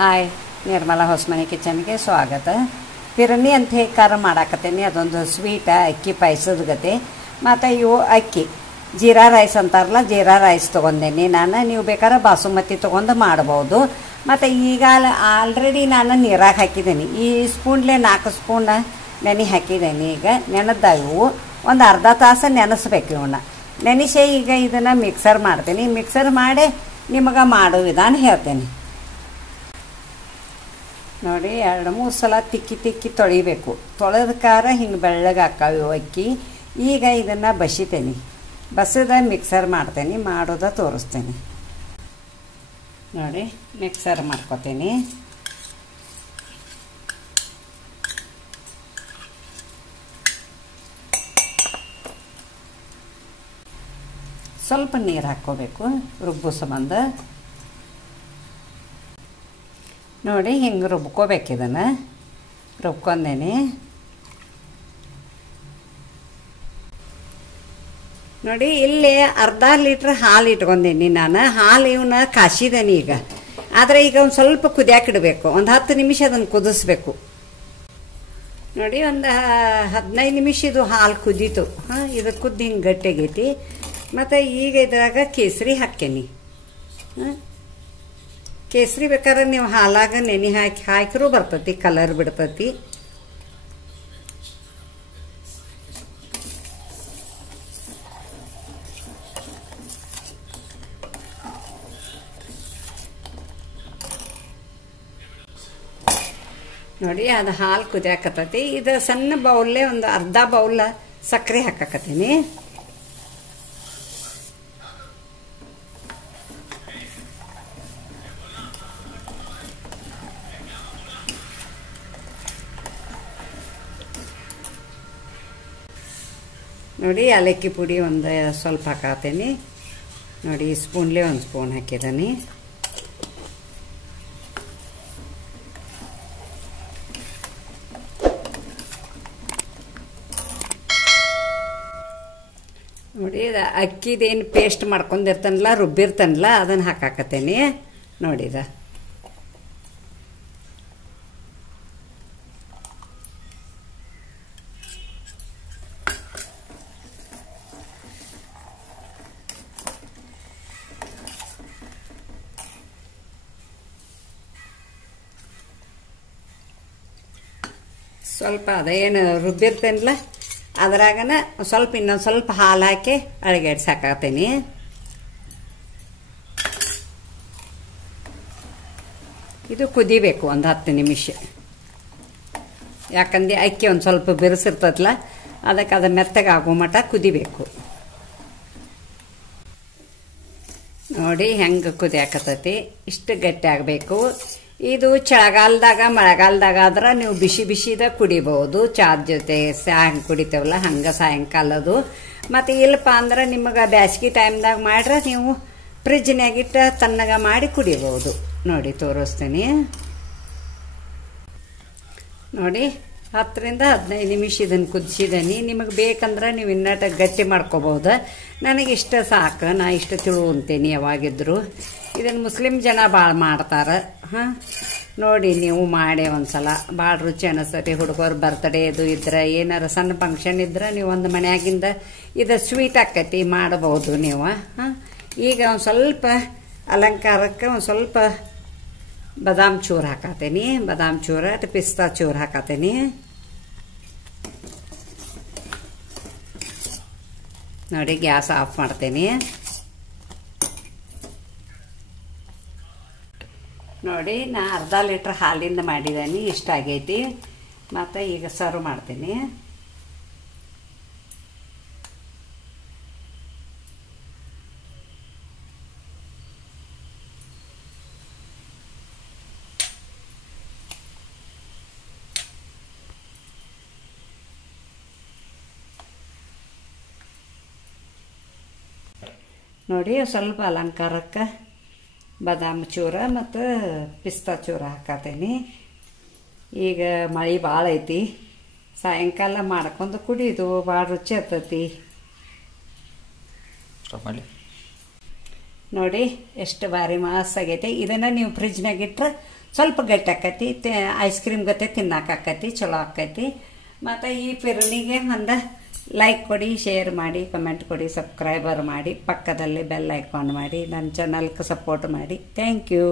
Hi, Nirmala Hosamane ಕಿಚನ್ಗೆ ಸ್ವಾಗತ. ಪಿರನಿ ಅಂತ ಹೇಗಾರ ಮಾಡಾಕತ್ತೀನಿ. ಅದೊಂದು ಸ್ವೀಟ ಅಕ್ಕಿ ಪಾಯಸದ ಗತೆ. ಮತ್ತು ಇವು ಅಕ್ಕಿ ಜೀರಾ ರೈಸ್ ಅಂತಾರಲ್ಲ, ಜೀರಾ ರೈಸ್ ತೊಗೊಂಡೇನಿ ನಾನು. ನೀವು ಬೇಕಾದ್ರೆ ಬಾಸುಮತಿ ತೊಗೊಂಡು ಮಾಡ್ಬೋದು. ಮತ್ತು ಈಗ ಆಲ್ರೆಡಿ ನಾನು ನೀರಾಗ ಹಾಕಿದ್ದೀನಿ. ಈ ಸ್ಪೂನ್ಲೆ 4 ಸ್ಪೂನ್ ನೆನೆ ಹಾಕಿದ್ದೀನಿ. ಈಗ ನೆನೆದಾವು ಒಂದು ಅರ್ಧ ತಾಸು ನೆನೆಸ್ಬೇಕು. ಇವನ್ನ ನೆನೆಸಿ ಈಗ ಇದನ್ನು ಮಿಕ್ಸರ್ ಮಾಡ್ತೀನಿ. ಮಿಕ್ಸರ್ ಮಾಡಿ ನಿಮಗೆ ಮಾಡೋ ವಿಧಾನ ಹೇಳ್ತೇನೆ ನೋಡಿ. 2-3 ಸಲ ತಿಕ್ಕಿ ತೊಳಿಬೇಕು. ತೊಳೆದಕಾರ ಹಿಂಗೆ ಬೆಳ್ಳಗೆ ಹಾಕಾವು ಅಕ್ಕಿ. ಈಗ ಇದನ್ನು ಬಸಿತೇನೆ. ಬಸದ ಮಿಕ್ಸರ್ ಮಾಡ್ತೇನೆ. ಮಾಡೋದ ತೋರಿಸ್ತೇನೆ ನೋಡಿ. ಮಿಕ್ಸರ್ ಮಾಡ್ಕೊತೀನಿ. ಸ್ವಲ್ಪ ನೀರು ಹಾಕ್ಕೋಬೇಕು ರುಬ್ಬೋ ಸಂಬಂಧ. ನೋಡಿ, ಹಿಂಗೆ ರುಬ್ಕೋಬೇಕು. ಇದನ್ನು ರುಬ್ಕೊಂಡೇನೆ ನೋಡಿ. ಇಲ್ಲಿ ಅರ್ಧ ಲೀಟ್ರ್ ಹಾಲು ಇಟ್ಕೊಂಡೇನಿ ನಾನು. ಹಾಲು ಇವನ್ನ ಕಾಸಿದೇನಿ ಈಗ. ಆದರೆ ಈಗ ಒಂದು ಸ್ವಲ್ಪ ಕುದಿಯಾಕಿಡಬೇಕು. ಒಂದು 10 ನಿಮಿಷ ಅದನ್ನು ಕುದಿಸ್ಬೇಕು ನೋಡಿ. ಒಂದು 15 ನಿಮಿಷ ಇದು ಹಾಲು ಕುದೀತು. ಇದು ಕುದ್ದು ಹಿಂಗೆ ಗಟ್ಟಿಗೈತಿ. ಮತ್ತು ಈಗ ಇದ್ರಾಗ ಕೇಸರಿ ಹಾಕೇನಿ. ಕೇಸರಿ ಬೇಕಾದ್ರೆ ನೀವು ಹಾಲಾಗ ನೆನೆ ಹಾಕಿರೂ ಬರ್ತೈತಿ, ಕಲರ್ ಬಿಡ್ತೈತಿ. ನೋಡಿ, ಅದು ಹಾಲು ಕುದಿಯಾಕತ್ತೈತಿ. ಇದು ಸಣ್ಣ ಬೌಲ್ಲೇ ಒಂದು ಅರ್ಧ ಬೌಲ್ ಸಕ್ಕರೆ ಹಾಕಾಕತ್ತೀನಿ. ನೋಡಿ, ಏಲಕ್ಕಿ ಪುಡಿ ಒಂದು ಸ್ವಲ್ಪ ಹಾಕತ್ತೀನಿ ನೋಡಿ. ಸ್ಪೂನ್ಲೇ ಒಂದು ಸ್ಪೂನ್ ಹಾಕಿದ್ದೀನಿ. ನೋಡಿ, ಅಕ್ಕಿದೇನು ಪೇಸ್ಟ್ ಮಾಡ್ಕೊಂಡಿರ್ತಾನಲ್ಲ, ರುಬ್ಬಿರ್ತಾನಲ್ಲ, ಅದನ್ನು ಹಾಕಾಕತ್ತೇನೆ ನೋಡಿದ. ಸ್ವಲ್ಪ ಅದೇನು ರುಬ್ಬಿರ್ತೇನಲ್ಲ ಅದ್ರಾಗನ ಸ್ವಲ್ಪ ಇನ್ನೊಂದು ಸ್ವಲ್ಪ ಹಾಲು ಹಾಕಿ ಅಳಗಡ್ಸಾಕತ್ತೀನಿ. ಇದು ಕುದಿಬೇಕು ಒಂದು 10 ನಿಮಿಷ. ಯಾಕಂದ್ರೆ ಅಕ್ಕಿ ಒಂದು ಸ್ವಲ್ಪ ಬೆರೆಸಿರ್ತದಲ್ಲ, ಅದಕ್ಕೆ ಅದು ಮೆತ್ತಗಾಗೋ ಮಟ್ಟ ಕುದಿಬೇಕು ನೋಡಿ. ಹೆಂಗೆ ಕುದಿಯಾಕತ್ತೈತಿ. ಇಷ್ಟು ಗಟ್ಟಿ ಆಗಬೇಕು. ಇದು ಚಳಿಗಾಲದಾಗ ಮಳೆಗಾಲದಾಗ ಆದ್ರೆ ನೀವು ಬಿಸಿ ಬಿಸಿದ ಕುಡಿಬಹುದು. ಚಾದ ಜೊತೆ ಹೆಂಗೆ ಕುಡಿತೇವಲ್ಲ ಹಂಗೆ ಸಾಯಂಕಾಲದು. ಮತ್ತು ಇಲ್ಲಪ್ಪ ಅಂದ್ರೆ ನಿಮಗೆ ಬ್ಯಾಸ್ಗಿ ಟೈಮ್ದಾಗ ಮಾಡ್ರೆ ನೀವು ಫ್ರಿಜ್ನಾಗಿಟ್ಟ ತಣ್ಣಗ ಮಾಡಿ ಕುಡಿಬಹುದು ನೋಡಿ. ತೋರಿಸ್ತೀನಿ ನೋಡಿ. 10ರಿಂದ 15 ನಿಮಿಷ ಇದನ್ನು ಕುದಿಸಿದೀನಿ. ನಿಮಗೆ ಬೇಕಂದ್ರೆ ನೀವು ಇನ್ನಟ ಗಟ್ಟಿ ಮಾಡ್ಕೋಬಹುದು. ನನಗಿಷ್ಟ ಸಾಕು, ನಾ ಇಷ್ಟ ತಿಳುವಂತೇನೆ ಯಾವಾಗಿದ್ರು. ಇದನ್ನು ಮುಸ್ಲಿಂ ಜನ ಭಾಳ ಮಾಡ್ತಾರೆ. ನೋಡಿ, ನೀವು ಮಾಡಿ ಒಂದ್ಸಲ. ಭಾಳ ರುಚಿ ಅನಿಸ್ತೈತಿ. ಹುಡುಗರು ಬರ್ತಡೇ ಇದು ಇದ್ರೆ, ಏನಾರ ಸಣ್ಣ ಫಂಕ್ಷನ್ ಇದ್ರೆ ನೀವು ಒಂದು ಮನ್ಯಾಗಿಂದ ಇದು ಸ್ವೀಟ್ ಆಕೈತಿ ಮಾಡಬಹುದು ನೀವು. ಈಗ ಒಂದು ಸ್ವಲ್ಪ ಅಲಂಕಾರಕ್ಕೆ ಒಂದು ಸ್ವಲ್ಪ ಬಾದಾಮ್ ಚೂರು ಹಾಕತ್ತೀನಿ. ಬಾದಾಮ್ ಚೂರು ಅಥವಾ ಪಿಸ್ತಾ ಚೂರು ಹಾಕತ್ತೀನಿ ನೋಡಿ. ಗ್ಯಾಸ್ ಆಫ್ ಮಾಡ್ತೀನಿ ನೋಡಿ. ನಾ ಅರ್ಧ ಲೀಟ್ರ್ ಹಾಲಿಂದ ಮಾಡಿದ್ದೀನಿ. ಇಷ್ಟ ಆಗೈತಿ. ಮತ್ತು ಈಗ ಸರ್ವ್ ಮಾಡ್ತೀನಿ ನೋಡಿ. ಸ್ವಲ್ಪ ಅಲಂಕಾರಕ್ಕೆ ಬಾದಾಮ್ ಚೂರ ಮತ್ತು ಪಿಸ್ತಾ ಚೂರ ಹಾಕತ್ತೀನಿ. ಈಗ ಮಳೆ ಭಾಳ ಐತಿ. ಸಾಯಂಕಾಲ ಮಾಡ್ಕೊಂಡು ಕುಡಿದು ಭಾಳ ರುಚಿ ಆಗ್ತೈತಿ. ನೋಡಿ ಎಷ್ಟು ಭಾರಿ ಮಾಸಾಗೈತೆ. ಇದನ್ನು ನೀವು ಫ್ರಿಜ್ನಾಗ ಇಟ್ಟರೆ ಸ್ವಲ್ಪ ಗಟ್ಟಿ ಆಕೈತಿ, ಐಸ್ ಕ್ರೀಮ್ ಗತೆ ತಿನ್ನಾಕೈತಿ, ಚಲೋ ಆಕೈತಿ. ಮತ್ತು ಈ ಫಿರ್ನಿಗೆ ಒಂದು ಲೈಕ್ ಕೊಡಿ, ಶೇರ್ ಮಾಡಿ, ಕಮೆಂಟ್ ಕೊಡಿ, ಸಬ್ಸ್ಕ್ರೈಬರ್ ಮಾಡಿ, ಪಕ್ಕದಲ್ಲಿ ಬೆಲ್ ಐಕಾನ್ ಮಾಡಿ, ನನ್ನ ಚಾನಲ್ಗೆ ಸಪೋರ್ಟ್ ಮಾಡಿ. Thank you.